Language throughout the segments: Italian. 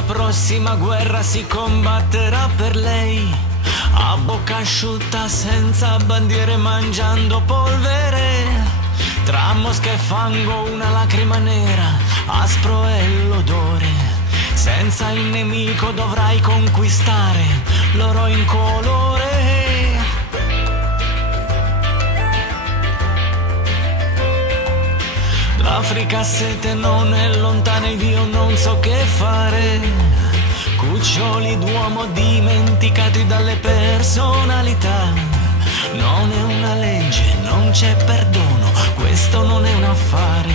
la prossima guerra si combatterà per lei, a bocca asciutta senza bandiere mangiando polvere, tra mosche e fango una lacrima nera, aspro è l'odore, senza il nemico dovrai conquistare l'oro incolore. L'Africa sete non è lontana ed io non so che fare, cuccioli d'uomo dimenticati dalle personalità. Non è una legge, non c'è perdono, questo non è un affare.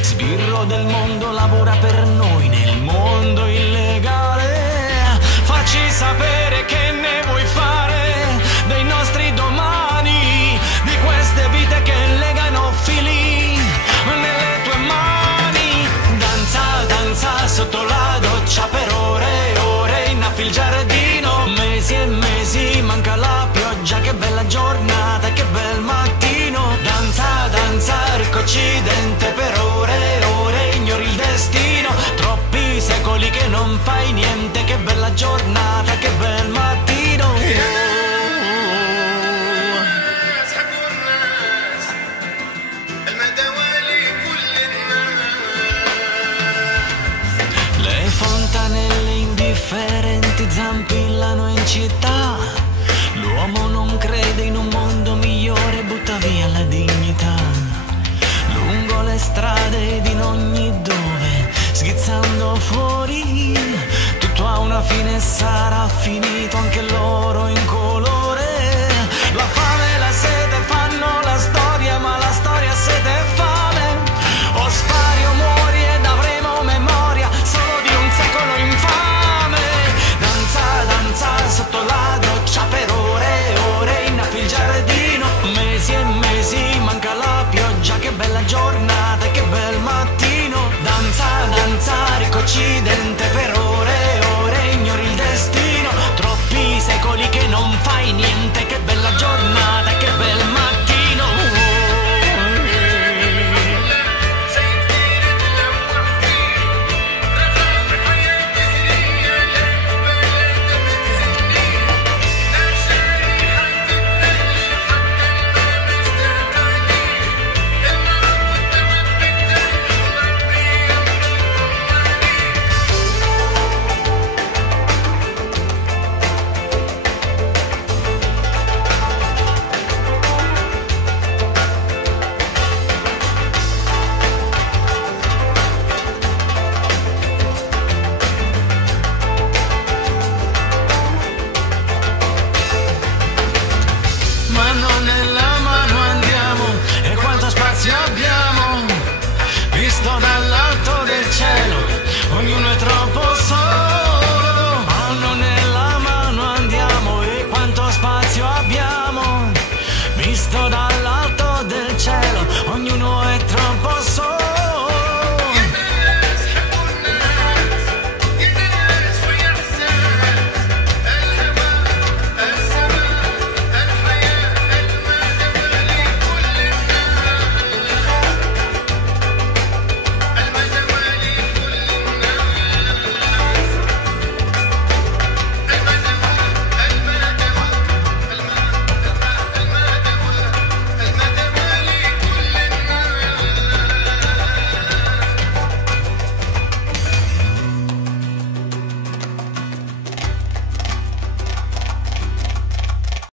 Sbirro del mondo lavora per noi nel mondo illegale. Facci sapere che ne vuoi fare dei nostri domani, di queste vite che legano fili nelle tue mani. Danza, danza sotto la doccia per ore e ore, innaffi il giardino. Mesi e mesi manca la pioggia, che bella giornata, che bel mattino. Danza, danza, ricco occidente per ore e ore, ignori il destino. Troppi secoli che non fai niente, che bella giornata, che bel mattino. Le fontanelle indifferenti zampillano in città. L'uomo non crede in un mondo migliore, butta via la dignità. Lungo le strade ed in ogni dove, sghizzando fuori, tutto ha una fine e sarà finito anche l'oro incolore. La fame e la sete fanno la storia, ma la storia sete e fame. O spari o muori ed avremo memoria solo di un secolo infame. Danza, danza sotto la doccia per ore e ore, innaffi il giardino. Mesi e mesi manca la pioggia, che bella giornata, che bel mattino. Danza, danza, ricco occidente